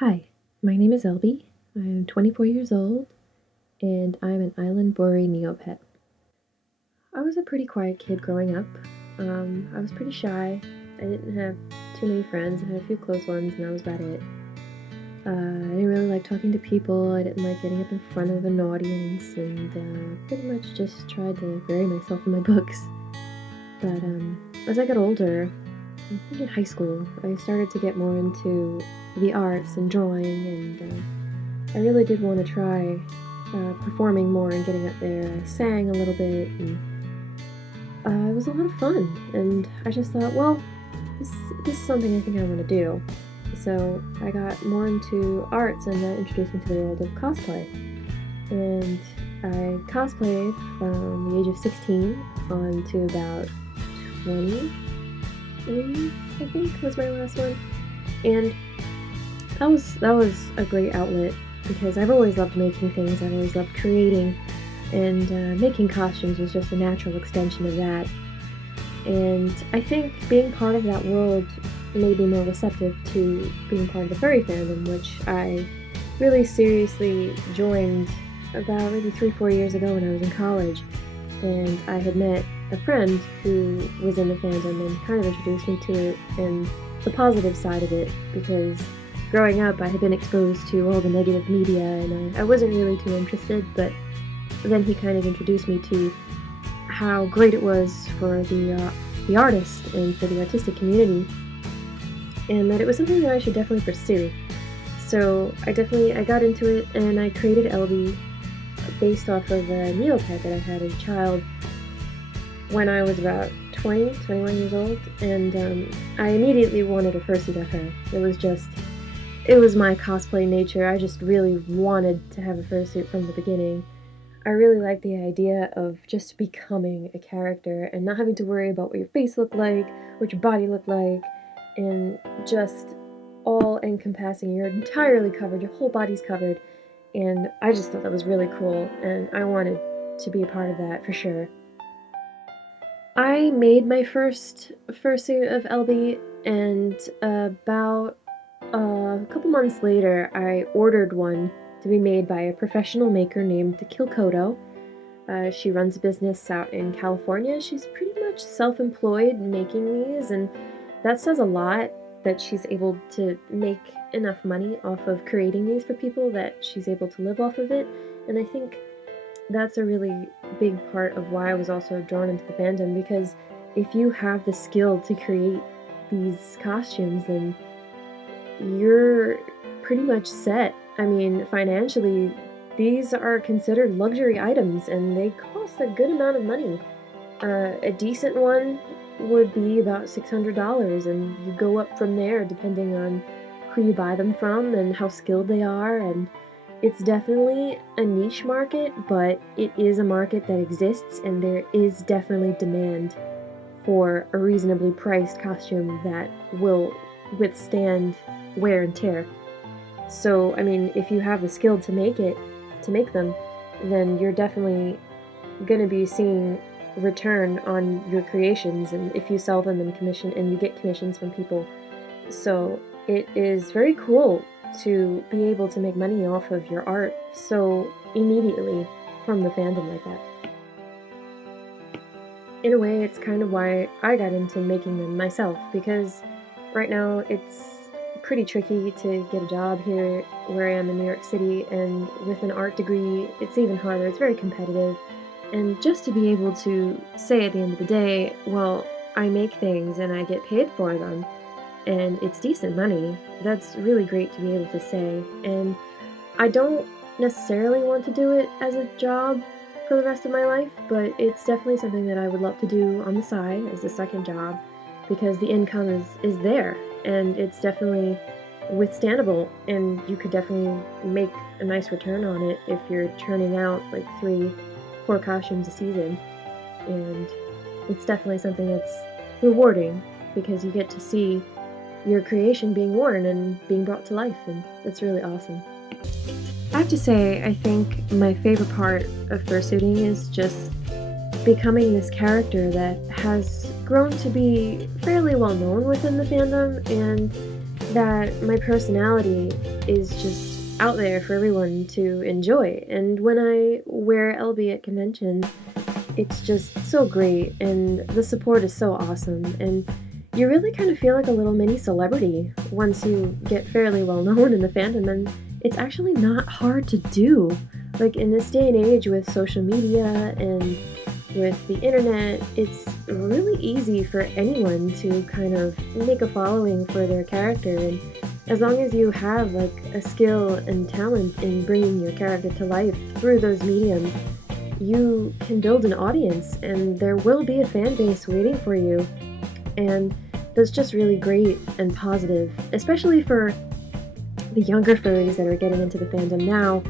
Hi, my name is Elby. I'm 24 years old, and I'm an island Bori Neopet. I was a pretty quiet kid growing up. I was pretty shy. I didn't have too many friends. I had a few close ones, and that was about it. I didn't really like talking to people. I didn't like getting up in front of an audience, and pretty much just tried to bury myself in my books. But as I got older, I think in high school, I started to get more into the arts and drawing, and I really did want to try performing more and getting up there. I sang a little bit, and it was a lot of fun. And I just thought, well, this, this is something I think I want to do. So I got more into arts, and that introduced me to the world of cosplay. And I cosplayed from the age of 16 on to about 23, I think was my last one. And that was a great outlet because I've always loved making things. I've always loved creating, and making costumes was just a natural extension of that. And I think being part of that world made me more receptive to being part of the furry fandom, which I really seriously joined about maybe 3-4 years ago when I was in college. And I had met a friend who was in the fandom and kind of introduced me to it and the positive side of it, because growing up I had been exposed to all the negative media and I wasn't really too interested, but then he kind of introduced me to how great it was for the artist and for the artistic community, and that it was something that I should definitely pursue. So I got into it, and I created LB based off of a Neopet that I had as a child when I was about 21 years old, and I immediately wanted a fursuit of her. It was my cosplay nature. I just really wanted to have a fursuit from the beginning. I really like the idea of just becoming a character and not having to worry about what your face looked like, what your body looked like, and just all encompassing. You're entirely covered, your whole body's covered, and I just thought that was really cool, and I wanted to be a part of that for sure. I made my first fursuit of LB, and about a couple months later, I ordered one to be made by a professional maker named Kilkoto. She runs a business out in California. She's pretty much self-employed making these, and that says a lot that she's able to make enough money off of creating these for people that she's able to live off of it. And I think that's a really big part of why I was also drawn into the fandom, because if you have the skill to create these costumes, then you're pretty much set. I mean, financially, these are considered luxury items, and they cost a good amount of money. A decent one would be about $600, and you go up from there depending on who you buy them from and how skilled they are. And it's definitely a niche market, but it is a market that exists, and there is definitely demand for a reasonably priced costume that will withstand wear and tear. So, I mean, if you have the skill to make them, then you're definitely going to be seeing return on your creations, and if you sell them in commission and you get commissions from people. So it is very cool to be able to make money off of your art so immediately from the fandom like that. In a way, it's kind of why I got into making them myself, because right now it's pretty tricky to get a job here where I am in New York City, and with an art degree, it's even harder. It's very competitive. And just to be able to say at the end of the day, well, I make things and I get paid for them, and it's decent money, that's really great to be able to say. And I don't necessarily want to do it as a job for the rest of my life, but it's definitely something that I would love to do on the side as a second job, because the income is there, and it's definitely withstandable, and you could definitely make a nice return on it if you're churning out like 3-4 costumes a season. And it's definitely something that's rewarding, because you get to see your creation being worn and being brought to life, and it's really awesome. I have to say, I think my favorite part of fursuiting is just becoming this character that has grown to be fairly well known within the fandom, and that my personality is just out there for everyone to enjoy. And when I wear LB at conventions, it's just so great, and the support is so awesome. And you really kind of feel like a little mini celebrity once you get fairly well known in the fandom, and it's actually not hard to do. Like in this day and age with social media and with the internet, it's really easy for anyone to kind of make a following for their character. And as long as you have like a skill and talent in bringing your character to life through those mediums, you can build an audience and there will be a fan base waiting for you. And that's just really great and positive, especially for the younger furries that are getting into the fandom now,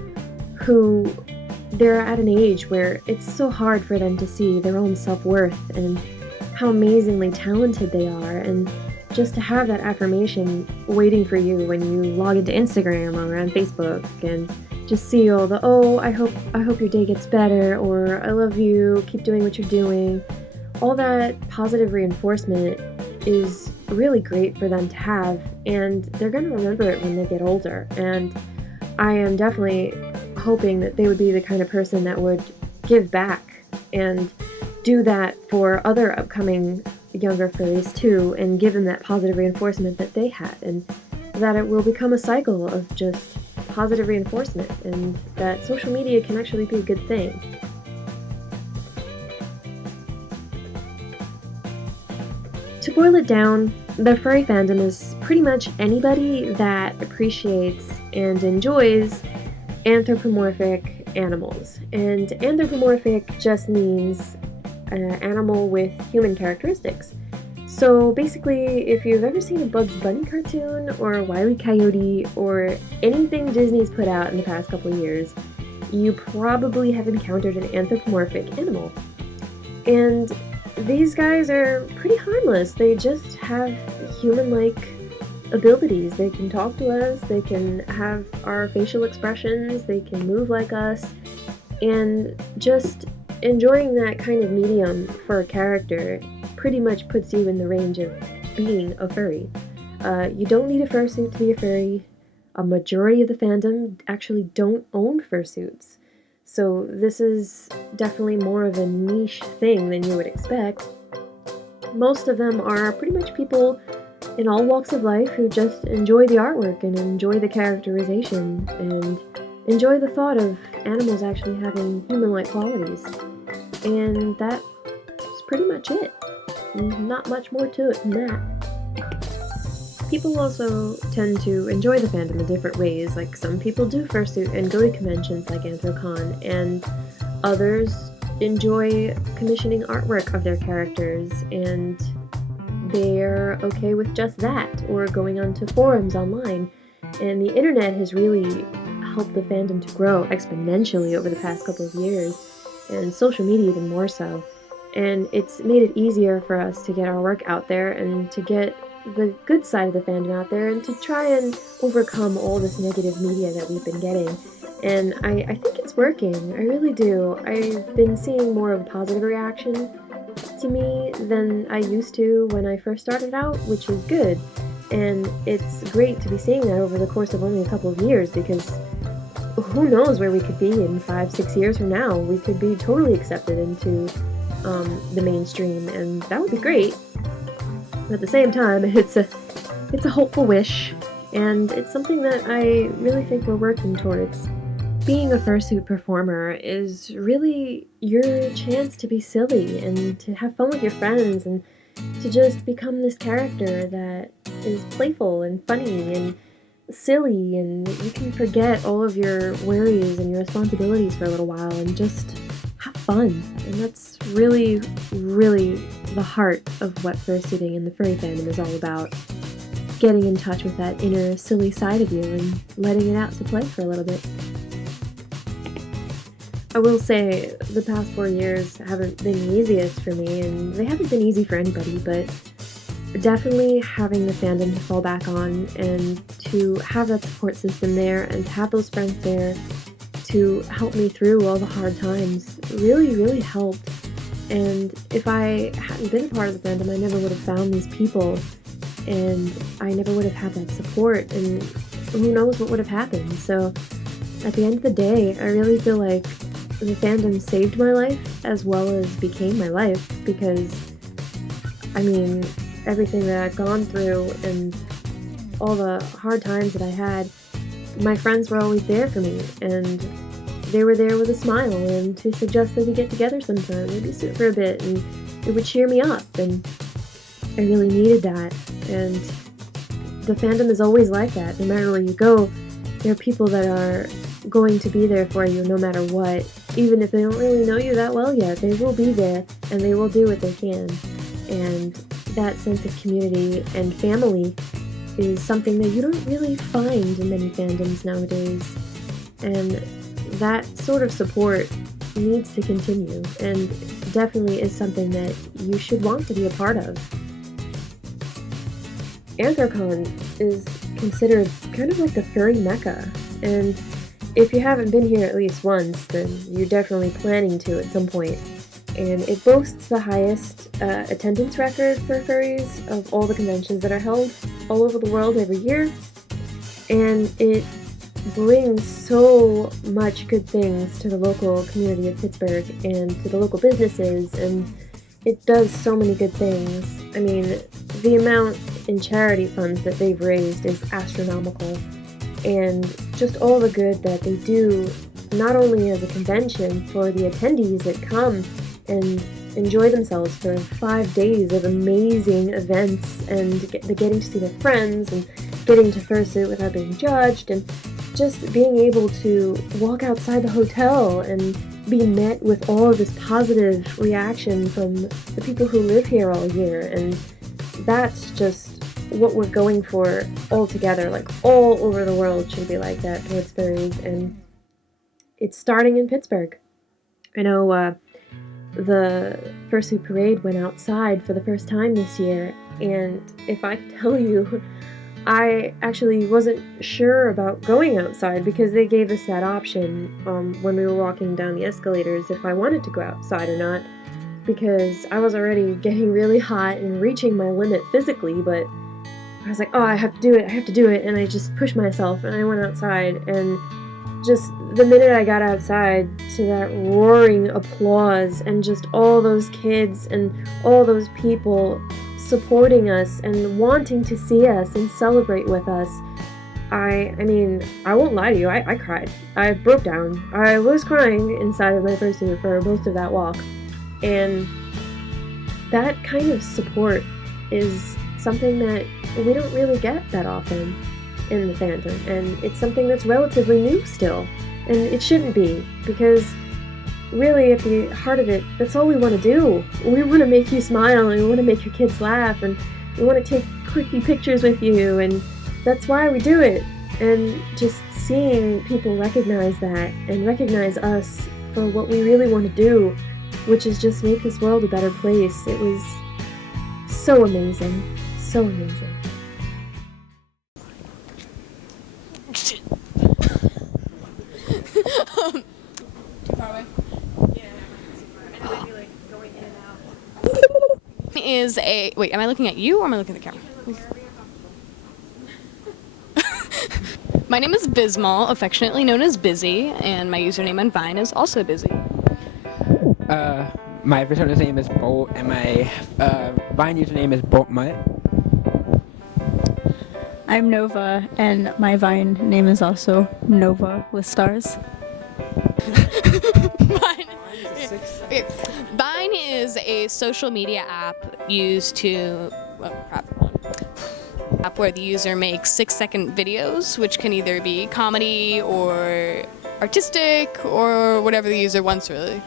who they're at an age where it's so hard for them to see their own self-worth and how amazingly talented they are, and just to have that affirmation waiting for you when you log into Instagram or on Facebook and just see all the, oh, I hope your day gets better, or I love you, keep doing what you're doing. All that positive reinforcement is really great for them to have, and they're going to remember it when they get older. And I am definitely hoping that they would be the kind of person that would give back and do that for other upcoming younger furries too, and give them that positive reinforcement that they had, and that it will become a cycle of just positive reinforcement, and that social media can actually be a good thing. To boil it down, the furry fandom is pretty much anybody that appreciates and enjoys anthropomorphic animals. And anthropomorphic just means an animal with human characteristics. So basically, if you've ever seen a Bugs Bunny cartoon or a Wile E. Coyote or anything Disney's put out in the past couple of years, you probably have encountered an anthropomorphic animal. And these guys are pretty harmless. They just have human-like abilities. They can talk to us, they can have our facial expressions, they can move like us, and just enjoying that kind of medium for a character pretty much puts you in the range of being a furry. You don't need a fursuit to be a furry. A majority of the fandom actually don't own fursuits. So this is definitely more of a niche thing than you would expect. Most of them are pretty much people in all walks of life who just enjoy the artwork and enjoy the characterization and enjoy the thought of animals actually having human-like qualities. And that's pretty much it. Not much more to it than that. People also tend to enjoy the fandom in different ways. Like some people do fursuit and go to conventions like AnthroCon, and others enjoy commissioning artwork of their characters, and they're okay with just that, or going onto forums online. And the internet has really helped the fandom to grow exponentially over the past couple of years, and social media even more so. And it's made it easier for us to get our work out there and to get the good side of the fandom out there and to try and overcome all this negative media that we've been getting. And I think it's working. I really do. I've been seeing more of a positive reaction to me than I used to when I first started out, which is good. And it's great to be seeing that over the course of only a couple of years, because who knows where we could be in 5-6 years from now. We could be totally accepted into the mainstream, and that would be great. But at the same time, it's a hopeful wish, and it's something that I really think we're working towards. Being a fursuit performer is really your chance to be silly and to have fun with your friends and to just become this character that is playful and funny and silly, and you can forget all of your worries and your responsibilities for a little while and just have fun. And that's really, really the heart of what fursuiting in the furry fandom is all about. Getting in touch with that inner silly side of you and letting it out to play for a little bit. I will say the past 4 years haven't been the easiest for me, and they haven't been easy for anybody, but definitely having the fandom to fall back on and to have that support system there and to have those friends there to help me through all the hard times really, really helped. And if I hadn't been a part of the fandom, I never would have found these people and I never would have had that support, and who knows what would have happened. So at the end of the day, I really feel like the fandom saved my life as well as became my life, because I mean, everything that I've gone through and all the hard times that I had, my friends were always there for me, and they were there with a smile and to suggest that we get together sometime, maybe sit for a bit, and it would cheer me up, and I really needed that. And the fandom is always like that. No matter where you go, there are people that are going to be there for you no matter what. Even if they don't really know you that well yet, they will be there and they will do what they can. And that sense of community and family is something that you don't really find in many fandoms nowadays. And that sort of support needs to continue, and definitely is something that you should want to be a part of. Anthrocon is considered kind of like the furry mecca, and if you haven't been here at least once, then you're definitely planning to at some point. And it boasts the highest attendance record for furries of all the conventions that are held all over the world every year, and it brings so much good things to the local community of Pittsburgh and to the local businesses, and it does so many good things. I mean, the amount in charity funds that they've raised is astronomical, and just all the good that they do, not only as a convention for the attendees that come and enjoy themselves for 5 days of amazing events, and getting to see their friends, and getting to fursuit without being judged, and just being able to walk outside the hotel and be met with all of this positive reaction from the people who live here all year. And that's just what we're going for all together. Like, all over the world should be like that towards furries, and it's starting in Pittsburgh. I know the Fursuit Parade went outside for the first time this year, and if I could tell you, I actually wasn't sure about going outside, because they gave us that option when we were walking down the escalators if I wanted to go outside or not, because I was already getting really hot and reaching my limit physically, but I was like, oh, I have to do it, and I just pushed myself and I went outside, and just the minute I got outside to that roaring applause and just all those kids and all those people supporting us and wanting to see us and celebrate with us, I mean, I won't lie to you, I cried. I broke down. I was crying inside of my fursuit for most of that walk. And that kind of support is something that we don't really get that often in the fandom, and it's something that's relatively new still, and it shouldn't be, because really, at the heart of it, that's all we want to do. We want to make you smile, and we want to make your kids laugh, and we want to take quickie pictures with you, and that's why we do it. And just seeing people recognize that, and recognize us for what we really want to do, which is just make this world a better place, it was so amazing. So amazing. Too far away? Yeah. And it might be like going in and out. Is a wait, am I looking at you or am I looking at the camera? My name is Bismal, affectionately known as Busy, and my username on Vine is also Busy. My persona's name is Bolt, and my Vine username is BoltMutt. I'm Nova, and my Vine name is also Nova with stars. Okay. Vine is a social media app used to, app where the user makes 6-second videos, which can either be comedy or artistic or whatever the user wants, really.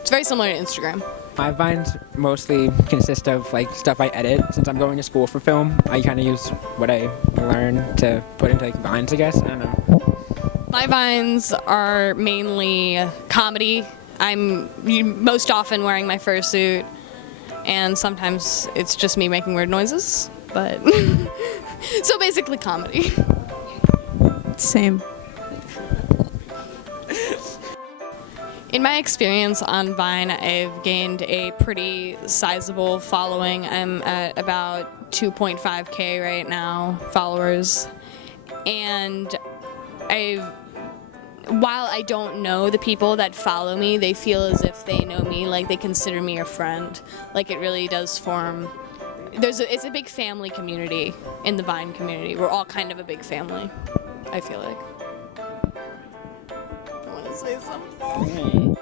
It's very similar to Instagram. My Vines mostly consist of like stuff I edit. Since I'm going to school for film, I kind of use what I learn to put into like Vines, I guess. I don't know. My Vines are mainly comedy. I'm most often wearing my fursuit, and sometimes it's just me making weird noises, but so basically comedy. Same. In my experience on Vine, I've gained a pretty sizable following. I'm at about 2.5K right now followers, and while I don't know the people that follow me, they feel as if they know me, like they consider me a friend. Like it really does form. It's a big family community in the Vine community. We're all kind of a big family, I feel like. I want to say something.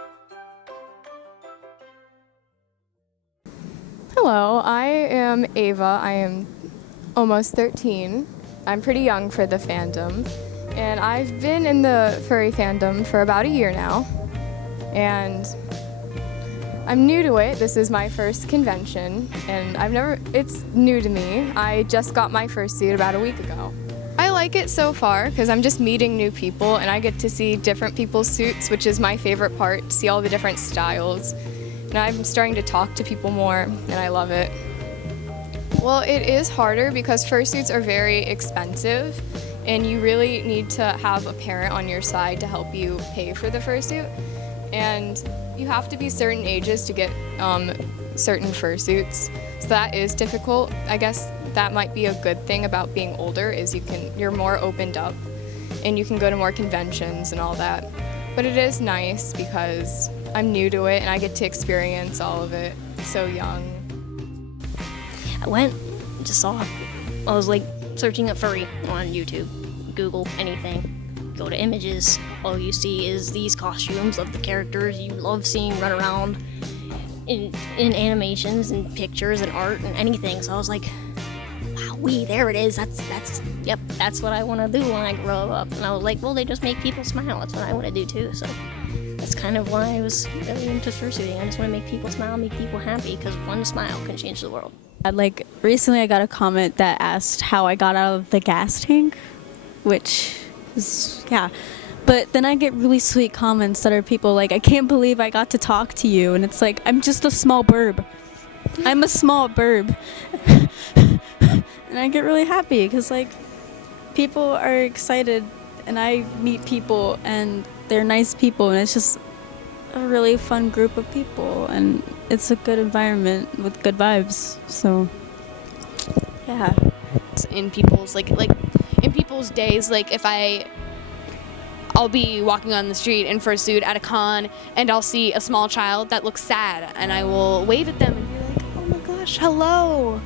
Hello, I am Ava. I am almost 13. I'm pretty young for the fandom, and I've been in the furry fandom for about a year now, and I'm new to it. This is my first convention, and it's new to me. I just got my fursuit about a week ago. I like it so far because I'm just meeting new people, and I get to see different people's suits, which is my favorite part, see all the different styles. And I'm starting to talk to people more, and I love it. Well, it is harder because fursuits are very expensive, and you really need to have a parent on your side to help you pay for the fursuit. And you have to be certain ages to get certain fursuits, so that is difficult. I guess that might be a good thing about being older is you're more opened up, and you can go to more conventions and all that. But it is nice because I'm new to it and I get to experience all of it so young. I went, just saw, I was like searching up furry on YouTube, Google, anything. Go to images, all you see is these costumes of the characters you love seeing run around in animations and pictures and art and anything. So I was like, wowee, there it is, that's what I want to do when I grow up. And I was like, well, they just make people smile, that's what I want to do too. So that's kind of why I was really into fursuiting. I just want to make people smile, make people happy, because one smile can change the world. Like, recently I got a comment that asked how I got out of the gas tank, which is, yeah. But then I get really sweet comments that are people like, I can't believe I got to talk to you. And it's like, I'm just a small burb. I'm a small burb. And I get really happy because, like, people are excited and I meet people and they're nice people, and it's just a really fun group of people, and it's a good environment with good vibes. So, yeah. In people's in people's days, like if I'll be walking on the street in fursuit at a con, and I'll see a small child that looks sad, and I will wave at them and be like, "Oh my gosh, hello,"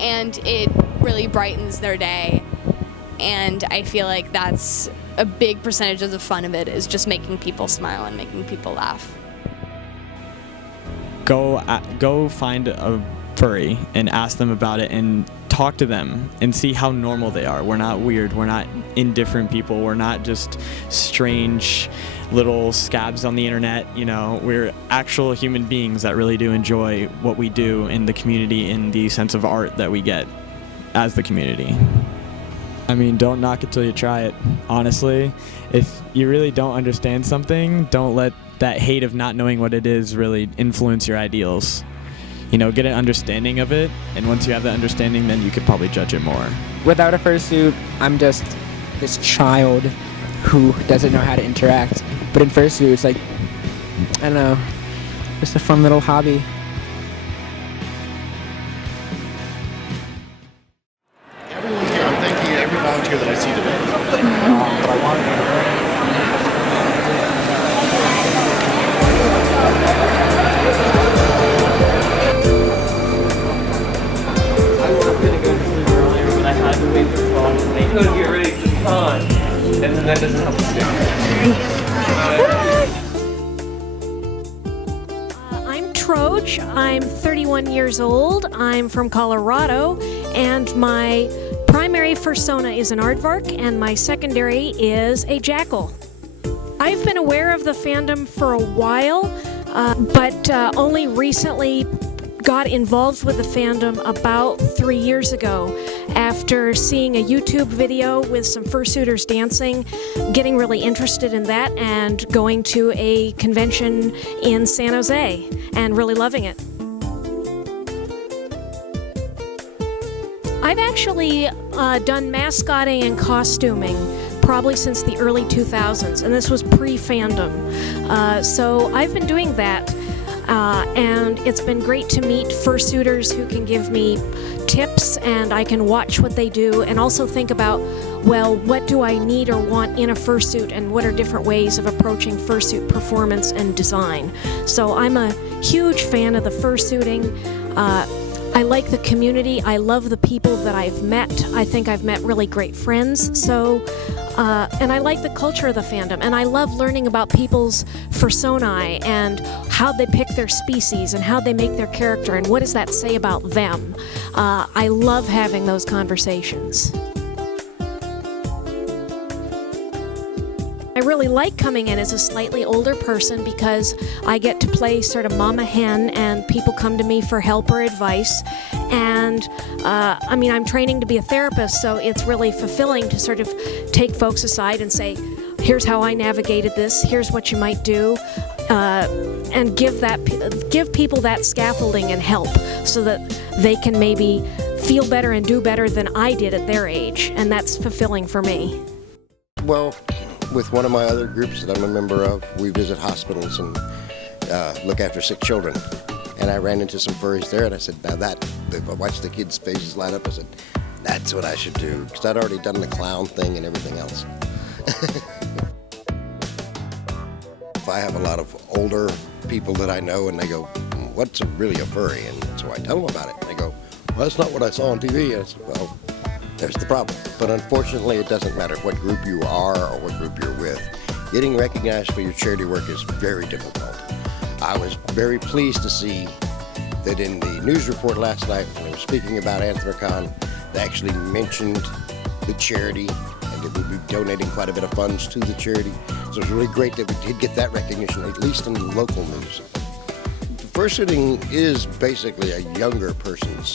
and it really brightens their day. And I feel like that's a big percentage of the fun of it, is just making people smile and making people laugh. Go find a furry and ask them about it and talk to them and see how normal they are. We're not weird. We're not indifferent people. We're not just strange little scabs on the internet. You know, we're actual human beings that really do enjoy what we do in the community, in the sense of art that we get as the community. I mean, don't knock it till you try it. Honestly, if you really don't understand something, don't let that hate of not knowing what it is really influence your ideals. You know, get an understanding of it, and once you have that understanding, then you could probably judge it more. Without a fursuit, I'm just this child who doesn't know how to interact. But in fursuit, it's like, I don't know, just a fun little hobby. Everyone's here. I'm thanking every volunteer that I see today. Go to get ready for the con, and then that doesn't help us. I'm Troge. I'm 31 years old. I'm from Colorado, and my primary persona is an aardvark, and my secondary is a jackal. I've been aware of the fandom for a while, but only recently got involved with the fandom about 3 years ago after seeing a YouTube video with some fursuiters dancing, getting really interested in that, and going to a convention in San Jose and really loving it. I've actually done mascotting and costuming probably since the early 2000s, and this was pre-fandom. So I've been doing that. And it's been great to meet fursuiters who can give me tips, and I can watch what they do and also think about, well, what do I need or want in a fursuit, and what are different ways of approaching fursuit performance and design. So I'm a huge fan of the fursuiting. I like the community. I love the people that I've met. I think I've met really great friends. So, and I like the culture of the fandom. And I love learning about people's personae and how they pick their species and how they make their character and what does that say about them. I love having those conversations. I really like coming in as a slightly older person because I get to play sort of mama hen and people come to me for help or advice. And I mean, I'm training to be a therapist, so it's really fulfilling to sort of take folks aside and say, here's how I navigated this, here's what you might do, and give people that scaffolding and help so that they can maybe feel better and do better than I did at their age, and that's fulfilling for me. Well, with one of my other groups that I'm a member of, we visit hospitals and look after sick children. And I ran into some furries there, and I said, now that, if I watched the kids' faces light up, I said, that's what I should do, because I'd already done the clown thing and everything else. If I have a lot of older people that I know, and they go, what's really a furry? And so I tell them about it, and they go, well, that's not what I saw on TV. And I said, well, there's the problem. But unfortunately, it doesn't matter what group you are or what group you're with. Getting recognized for your charity work is very difficult. I was very pleased to see that in the news report last night, when they were speaking about Anthrocon, they actually mentioned the charity and that we'd be donating quite a bit of funds to the charity. So it's really great that we did get that recognition, at least in the local news. Fursuiting is basically a younger person's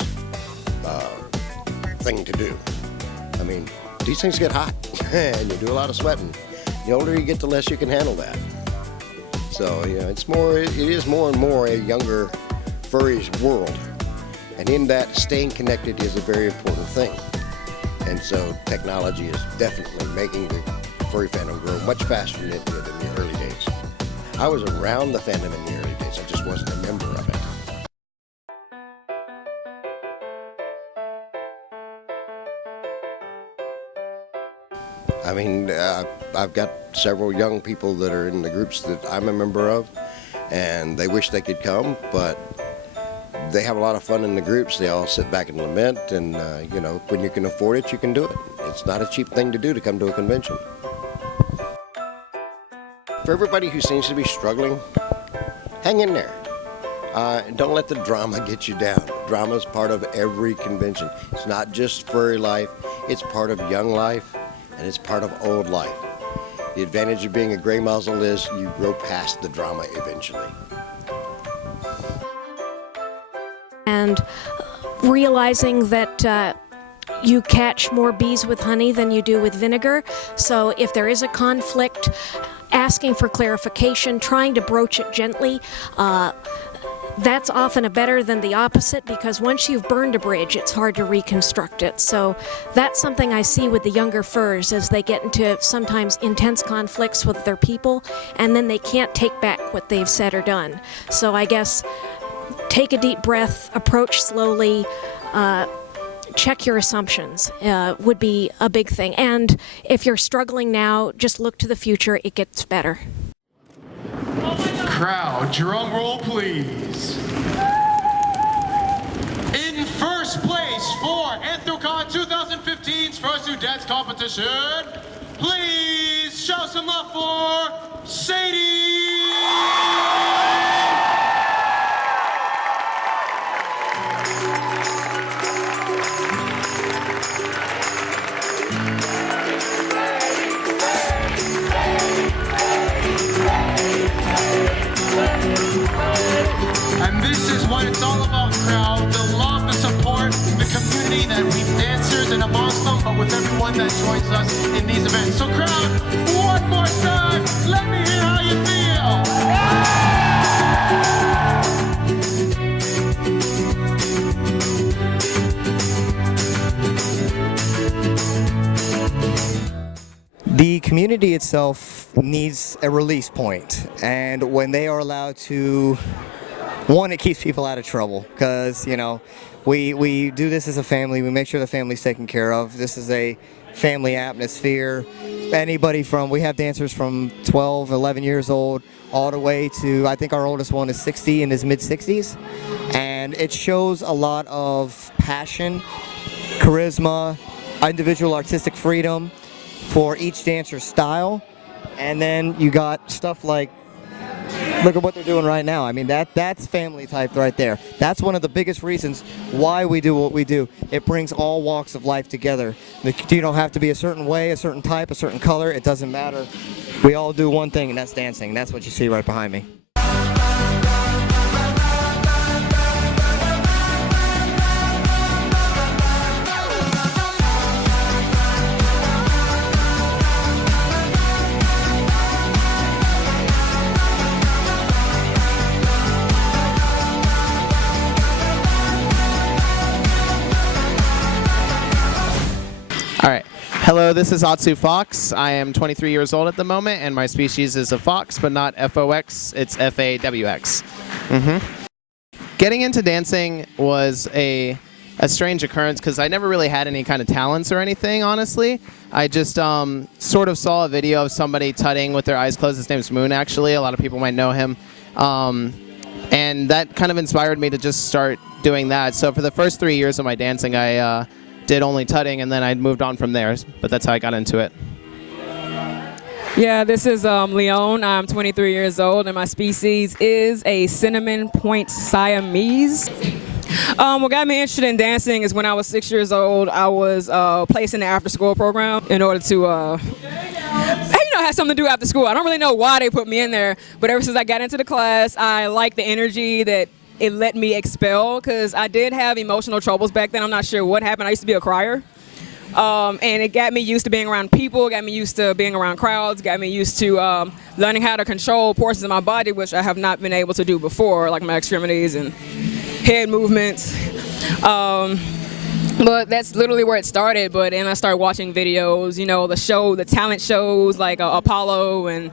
thing to do. I mean, these things get hot and you do a lot of sweating. The older you get, the less you can handle that. So, you know, it is more and more a younger furry's world. And in that, staying connected is a very important thing. And so technology is definitely making the furry fandom grow much faster than it did in the early days. I was around the fandom in the early days, I just wasn't a member of it. I mean, I've got several young people that are in the groups that I'm a member of, and they wish they could come, but they have a lot of fun in the groups. They all sit back and lament, and you know, when you can afford it, you can do it. It's not a cheap thing to do to come to a convention. For everybody who seems to be struggling, hang in there. Don't let the drama get you down. Drama is part of every convention. It's not just furry life, it's part of young life, and it's part of old life. The advantage of being a gray muzzle is you grow past the drama eventually. And realizing that you catch more bees with honey than you do with vinegar. So if there is a conflict, asking for clarification, trying to broach it gently, that's often a better than the opposite, because once you've burned a bridge, it's hard to reconstruct it. So that's something I see with the younger furs as they get into sometimes intense conflicts with their people, and then they can't take back what they've said or done. So I guess take a deep breath, approach slowly, check your assumptions would be a big thing. And if you're struggling now, just look to the future, it gets better. Crowd, drum roll please. In first place for Anthrocon 2015's Fursuit Dance Competition, please show some love for Sadie! And this is what it's all about, crowd. The love, the support, the community that we've dancers and amongst them, but with everyone that joins us in these events. So crowd, one more time, let me hear how you feel. The community itself needs a release point, and when they are allowed to one, it keeps people out of trouble because, you know, we do this as a family. We make sure the family's taken care of. This is a family atmosphere. Anybody from, we have dancers from 12, 11 years old all the way to, I think our oldest one is 60, in his mid-60s. And it shows a lot of passion, charisma, individual artistic freedom for each dancer's style. And then you got stuff like, look at what they're doing right now. I mean, that's family type right there. That's one of the biggest reasons why we do what we do. It brings all walks of life together. You don't have to be a certain way, a certain type, a certain color. It doesn't matter. We all do one thing, and that's dancing. That's what you see right behind me. All right. Hello, this is Atsu Fox. I am 23 years old at the moment, and my species is a fox, but not FOX. It's FAWX. Getting into dancing was a strange occurrence because I never really had any kind of talents or anything, honestly. I just sort of saw a video of somebody tutting with their eyes closed. His name's Moon, actually. A lot of people might know him. And that kind of inspired me to just start doing that. So for the first 3 years of my dancing, I did only tutting, and then I moved on from there. But that's how I got into it. Yeah, this is Leon. I'm 23 years old, and my species is a cinnamon point Siamese. What got me interested in dancing is when I was 6 years old, I was placed in the after-school program in order to, have something to do after school. I don't really know why they put me in there, but ever since I got into the class, I liked the energy that it let me expel, because I did have emotional troubles back then. I'm not sure what happened. I used to be a crier. And it got me used to being around people, got me used to being around crowds, got me used to learning how to control portions of my body, which I have not been able to do before, like my extremities and head movements. But that's literally where it started. But then I started watching videos, the talent shows like Apollo, and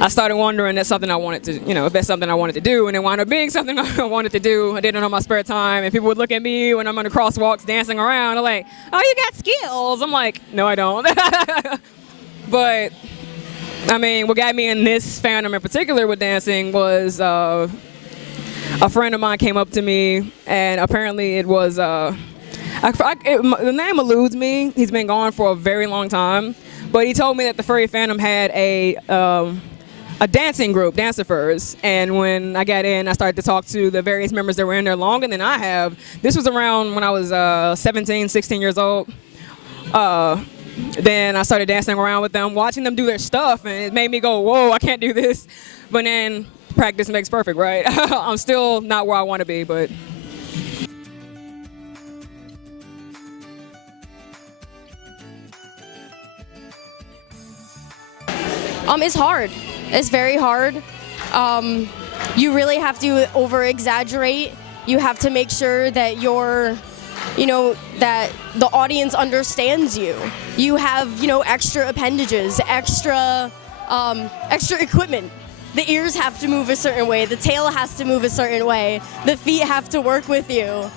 I started wondering if that's something I wanted to do, and it wound up being something I wanted to do. I did it on my spare time, and people would look at me when I'm on the crosswalks dancing around. They're like, "Oh, you got skills." I'm like, "No, I don't." But I mean, what got me in this fandom in particular with dancing was a friend of mine came up to me, and apparently it was the name eludes me. He's been gone for a very long time. But he told me that the Furry Fandom had a dancing group, Dancifers, and when I got in, I started to talk to the various members that were in there longer than I have. This was around when I was 17, 16 years old. Then I started dancing around with them, watching them do their stuff, and it made me go, whoa, I can't do this. But then practice makes perfect, right? I'm still not where I want to be, but... It's hard. It's very hard. You really have to over-exaggerate. You have to make sure that that the audience understands you. You have, extra appendages, extra equipment. The ears have to move a certain way. The tail has to move a certain way. The feet have to work with you.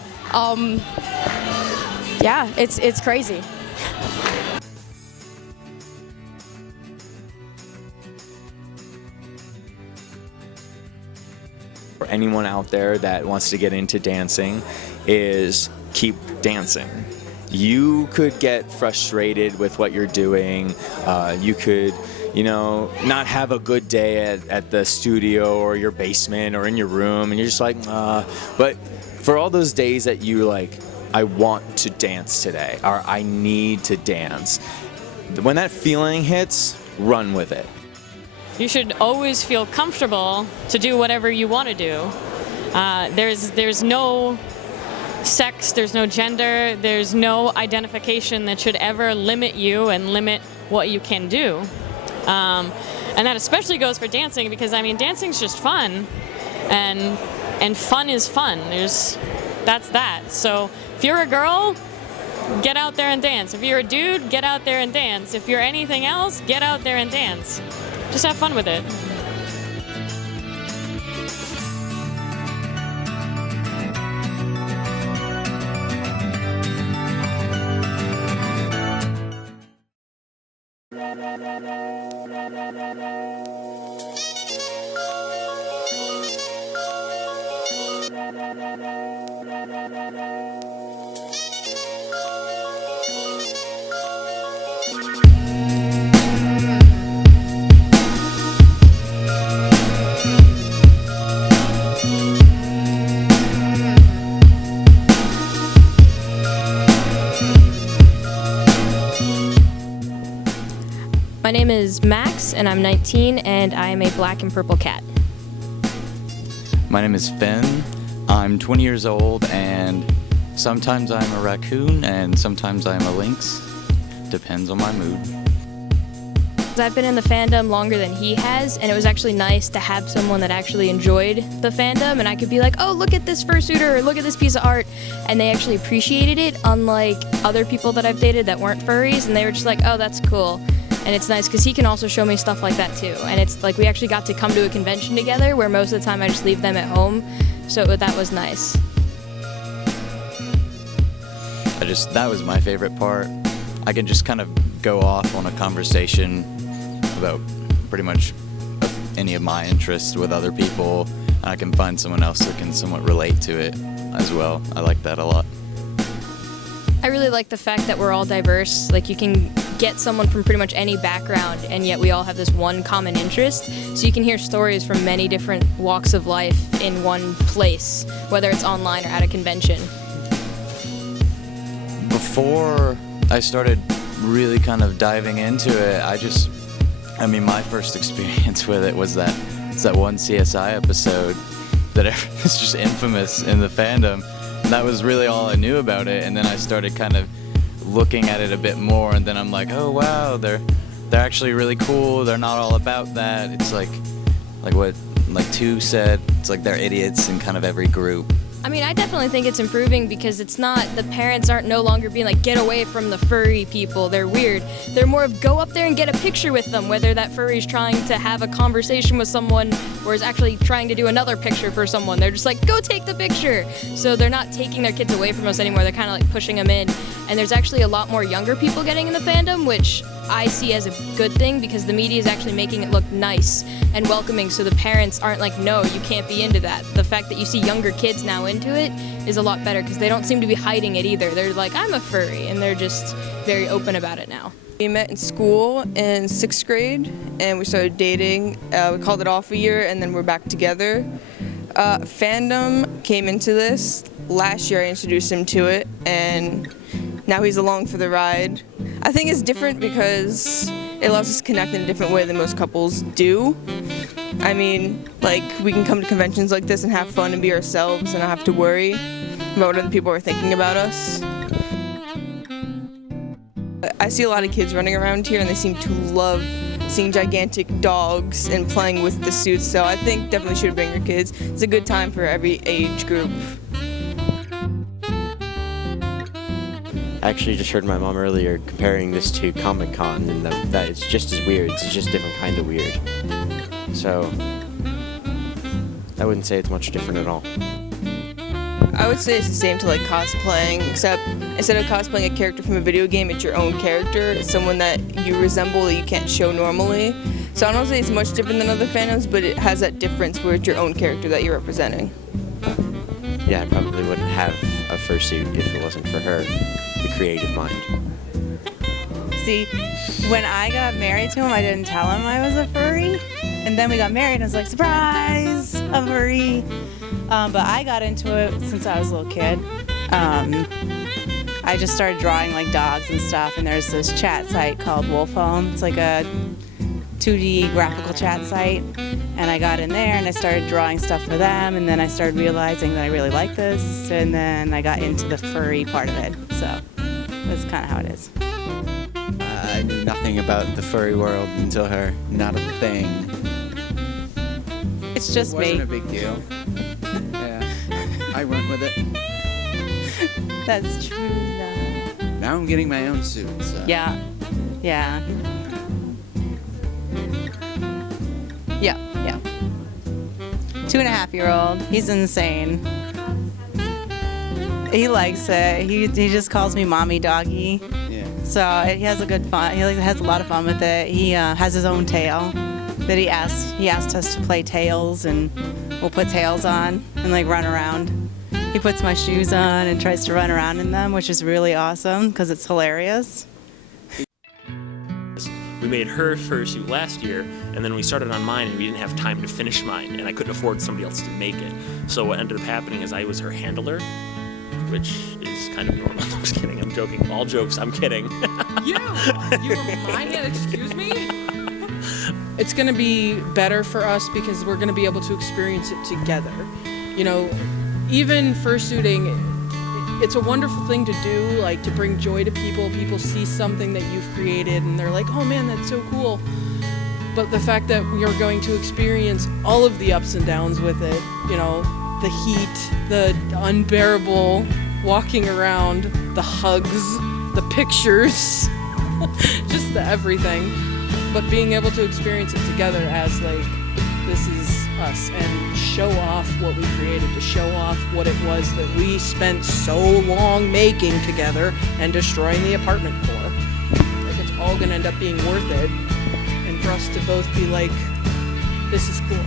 Yeah, it's crazy. For anyone out there that wants to get into dancing, is keep dancing. You could get frustrated with what you're doing. You could, not have a good day at the studio or your basement or in your room, and you're just like, but for all those days that you like, I want to dance today, or I need to dance, when that feeling hits, run with it. You should always feel comfortable to do whatever you want to do. There's no sex, there's no gender, there's no identification that should ever limit you and limit what you can do. And that especially goes for dancing, because dancing's just fun, and fun is fun. That's that. So if you're a girl, get out there and dance. If you're a dude, get out there and dance. If you're anything else, get out there and dance. Just have fun with it. My name is Max, and I'm 19, and I am a black and purple cat. My name is Finn. I'm 20 years old, and sometimes I'm a raccoon, and sometimes I'm a lynx. Depends on my mood. I've been in the fandom longer than he has, and it was actually nice to have someone that actually enjoyed the fandom, and I could be like, oh, look at this fursuiter, or look at this piece of art, and they actually appreciated it, unlike other people that I've dated that weren't furries, and they were just like, oh, that's cool. And it's nice because he can also show me stuff like that too, and it's like we actually got to come to a convention together where most of the time I just leave them at home, so that was nice. That was my favorite part. I can just kind of go off on a conversation about pretty much any of my interests with other people, and I can find someone else that can somewhat relate to it as well. I like that a lot. I really like the fact that we're all diverse. Like, you can get someone from pretty much any background, and yet we all have this one common interest. So you can hear stories from many different walks of life in one place, whether it's online or at a convention. Before I started really kind of diving into it, my first experience with it was that one CSI episode that is just infamous in the fandom. And that was really all I knew about it, and then I started kind of looking at it a bit more, and then I'm like, oh wow, they're actually really cool. They're not all about that. It's like what Tu said, it's like they're idiots in kind of every group. I mean, I definitely think it's improving because it's not, the parents aren't no longer being like, get away from the furry people, they're weird. They're more of go up there and get a picture with them, whether that furry's trying to have a conversation with someone or is actually trying to do another picture for someone. They're just like, go take the picture. So they're not taking their kids away from us anymore, they're kind of like pushing them in. And there's actually a lot more younger people getting in the fandom, which I see as a good thing because the media is actually making it look nice and welcoming, so the parents aren't like, no, you can't be into that. The fact that you see younger kids now into it is a lot better because they don't seem to be hiding it either. They're like, I'm a furry, and they're just very open about it now. We met in school in 6th grade and we started dating. We called it off a year and then we're back together. Fandom came into this. Last year I introduced him to it and now he's along for the ride. I think it's different because it allows us to connect in a different way than most couples do. I mean, like, we can come to conventions like this and have fun and be ourselves and not have to worry about what other people are thinking about us. I see a lot of kids running around here and they seem to love seeing gigantic dogs and playing with the suits, so I think definitely should bring your kids. It's a good time for every age group. I actually just heard my mom earlier comparing this to Comic-Con and that it's just as weird, it's just a different kind of weird. So I wouldn't say it's much different at all. I would say it's the same to like cosplaying, except instead of cosplaying a character from a video game, it's your own character. It's someone that you resemble that you can't show normally. So I don't say it's much different than other fandoms, but it has that difference where it's your own character that you're representing. Yeah, I probably wouldn't have a fursuit if it wasn't for her, the creative mind. See, when I got married to him, I didn't tell him I was a furry. And then we got married and I was like, surprise, a furry. But I got into it since I was a little kid. I just started drawing like dogs and stuff, and there's this chat site called Wolf Home. It's like a 2D graphical chat site, and I got in there and I started drawing stuff for them, and then I started realizing that I really like this, and then I got into the furry part of it. So that's kind of how it is. I knew nothing about the furry world until her. Not a thing. It's just me. It wasn't a big deal. Yeah, I went with it. That's true, though. Now I'm getting my own suit. So. Yeah. Yeah. Yeah. 2.5-year-old. He's insane. He likes it. He just calls me mommy doggy. Yeah. So he has a good fun. He has a lot of fun with it. He has his own tail that he asked us to play tails, and we'll put tails on and like run around. He puts my shoes on and tries to run around in them, which is really awesome because it's hilarious. We made her fursuit last year, and then we started on mine, and we didn't have time to finish mine, and I couldn't afford somebody else to make it. So what ended up happening is I was her handler, which is kind of normal. I'm just kidding. I'm joking. All jokes. I'm kidding. You were my hand. Excuse me. it's going to be better for us because we're going to be able to experience it together. You know, even fursuiting, it's a wonderful thing to do, like to bring joy to people. People see something that you've created and they're like, oh man, that's so cool. But the fact that we are going to experience all of the ups and downs with it, you know, the heat, the unbearable walking around, the hugs, the pictures, just the everything. But being able to experience it together as like, this is us, and show off what we created, to show off what it was that we spent so long making together and destroying the apartment for. Like, it's all gonna end up being worth it. And for us to both be like, this is cool.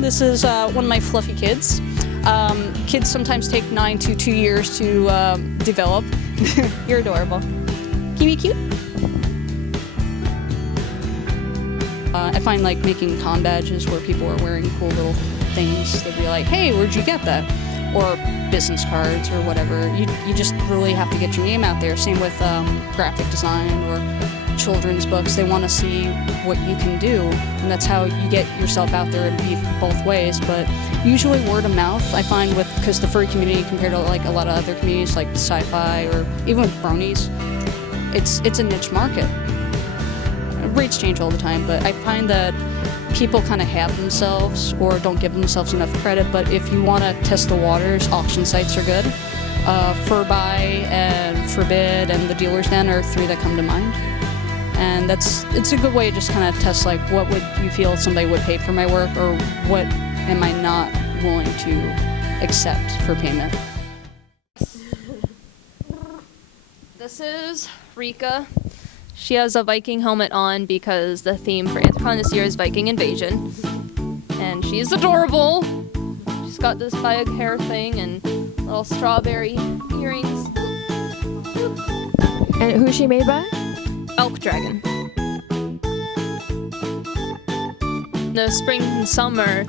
This is one of my fluffy kids. Kids sometimes take 9 to 2 years to develop. You're adorable. Can you be cute? I find like making con badges where people are wearing cool little things. They'd be like, hey, where'd you get that? Or business cards or whatever. You just really have to get your name out there. Same with graphic design or children's books. They want to see what you can do, and that's how you get yourself out there. It'd be both ways, but usually word of mouth. I find because the furry community compared to like a lot of other communities like sci-fi or even with bronies, it's a niche market. Rates change all the time, but I find that people kind of have themselves or don't give themselves enough credit. But if you want to test the waters, auction sites are good. Furbuy and Forbid and the Dealer's Den are 3 that come to mind. And it's a good way to just kind of test like what would you feel somebody would pay for my work, or what am I not willing to accept for payment. This is Rika. She has a Viking helmet on because the theme for Anthrocon this year is Viking invasion. And she's adorable. She's got this big hair thing and little strawberry earrings. And who's she made by? Elk Dragon. The spring and summer,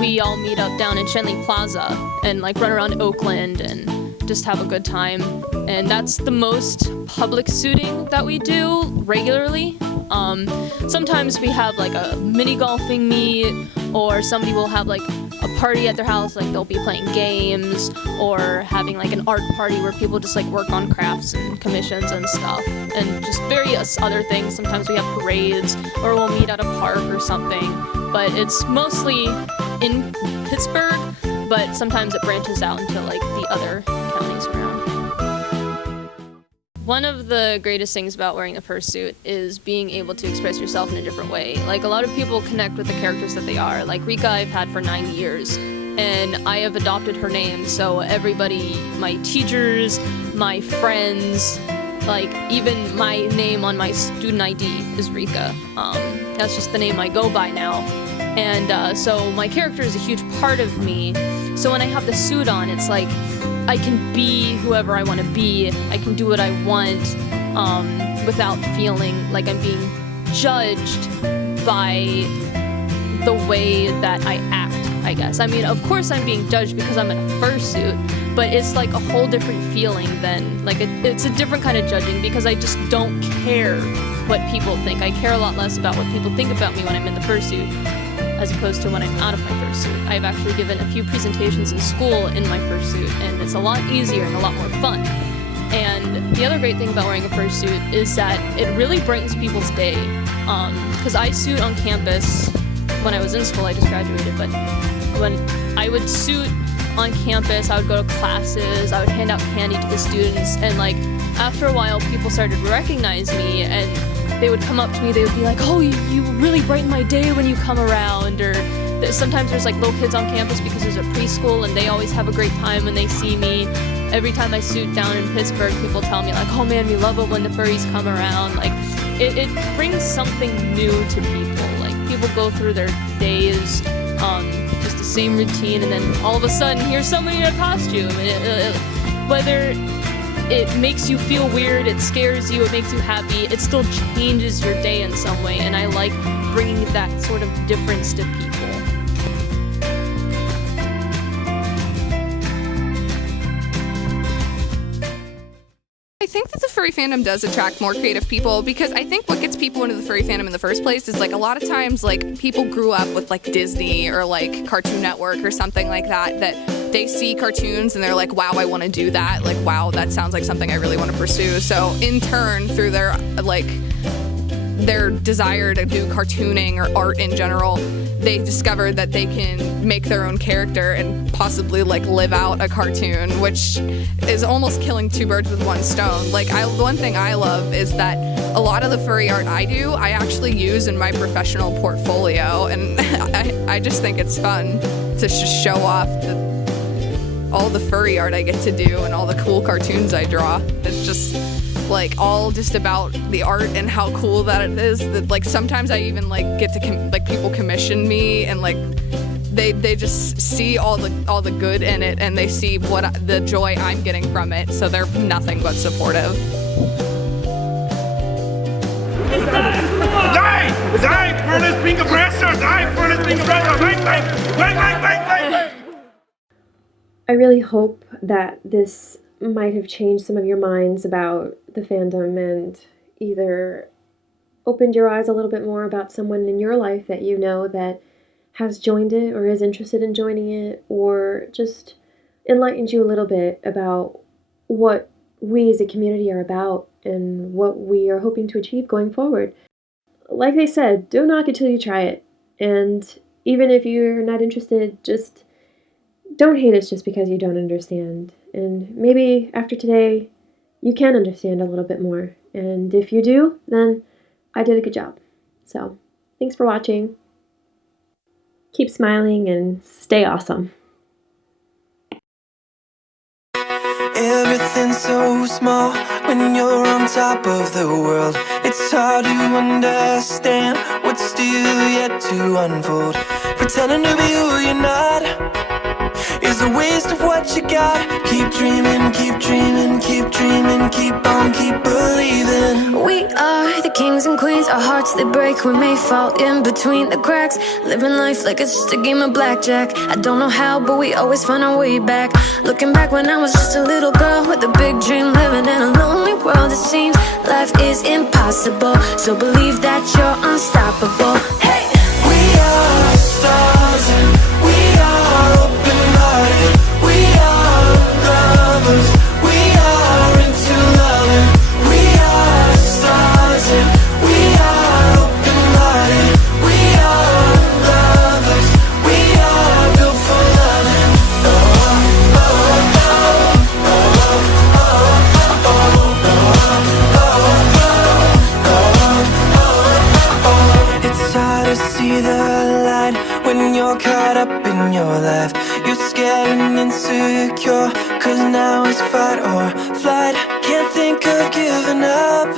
we all meet up down in Shenley Plaza and like run around Oakland and just have a good time. And that's the most public suiting that we do regularly. Sometimes we have like a mini golfing meet, or somebody will have like a party at their house, like they'll be playing games or having like an art party where people just like work on crafts and commissions and stuff, and just various other things. Sometimes we have parades or we'll meet at a park or something, but it's mostly in Pittsburgh, but sometimes it branches out into like the other counties around. One of the greatest things about wearing a fursuit is being able to express yourself in a different way. Like, a lot of people connect with the characters that they are. Like Rika I've had for 9 years, and I have adopted her name, so everybody, my teachers, my friends, like even my name on my student ID is Rika. That's just the name I go by now. And so my character is a huge part of me. So when I have the suit on, it's like I can be whoever I want to be. I can do what I want without feeling like I'm being judged by the way that I act, I guess. I mean, of course I'm being judged because I'm in a fursuit, but it's like a whole different feeling than, like, it's a different kind of judging because I just don't care what people think. I care a lot less about what people think about me when I'm in the fursuit as opposed to when I'm out of my fursuit. I've actually given a few presentations in school in my fursuit, and it's a lot easier and a lot more fun. And the other great thing about wearing a fursuit is that it really brightens people's day. Because I suit on campus when I was in school. I just graduated, but when I would suit on campus, I would go to classes, I would hand out candy to the students, and like after a while people started to recognize me, and they would come up to me, they would be like, oh, you really brighten my day when you come around. Or sometimes there's like little kids on campus because there's a preschool, and they always have a great time when they see me. Every time I suit down in Pittsburgh, people tell me like, oh man, we love it when the furries come around. Like it brings something new to people. Like people go through their days just same routine, and then all of a sudden here's somebody in a costume. Whether it makes you feel weird, it scares you, it makes you happy, it still changes your day in some way, and I like bringing that sort of difference to people. I think that the furry fandom does attract more creative people, because I think what gets people into the furry fandom in the first place is like a lot of times like people grew up with like Disney or like Cartoon Network or something like that they see cartoons and they're like, wow, I want to do that. Like, wow, that sounds like something I really want to pursue. So in turn, through their desire to do cartooning or art in general, they discovered that they can make their own character and possibly like live out a cartoon, which is almost killing two birds with one stone. Like, one thing I love is that a lot of the furry art I do, I actually use in my professional portfolio, and I just think it's fun to just show off all the furry art I get to do and all the cool cartoons I draw. It's just like all just about the art and how cool that it is. That like sometimes I even like get to like people commission me, and like they just see all the good in it, and they see the joy I'm getting from it. So they're nothing but supportive. Die for this pink oppressor! Die for this pink oppressor! Bang! I really hope that this might have changed some of your minds about the fandom and either opened your eyes a little bit more about someone in your life that you know that has joined it or is interested in joining it, or just enlightened you a little bit about what we as a community are about and what we are hoping to achieve going forward. Like they said, don't knock it till you try it. And even if you're not interested, just don't hate us just because you don't understand. And maybe after today, you can understand a little bit more. And if you do, then I did a good job. So, thanks for watching. Keep smiling and stay awesome. Everything's so small when you're on top of the world. It's hard to understand what's still yet to unfold. Pretending to be who you're not is a waste of what you got. Keep dreaming, keep dreaming, keep dreaming, keep on, keep believing. We are the kings and queens, our hearts they break, we may fall in between the cracks. Living life like it's just a game of blackjack. I don't know how, but we always find our way back. Looking back when I was just a little girl with a big dream, living in a lonely world. It seems life is impossible, so believe that you're unstoppable. Hey! We are stars and we are open-hearted. We are lovers, we are into loving. We are stars and we are open-hearted. We are lovers, we are built for loving. It's hard to see the light when you're caught up in your life. You're scared and insecure, cause now it's fight or flight. Can't think of giving up.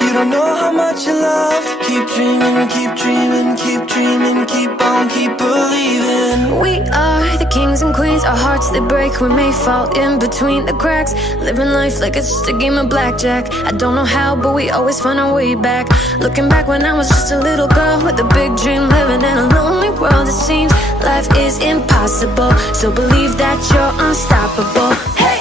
You don't know how much you love. Keep dreaming, keep dreaming, keep dreaming, keep on, keep believing. We are the kings and queens, our hearts they break, we may fall in between the cracks. Living life like it's just a game of blackjack. I don't know how, but we always find our way back. Looking back when I was just a little girl with a big dream, living in a lonely world. It seems life is impossible, so believe that you're unstoppable. Hey!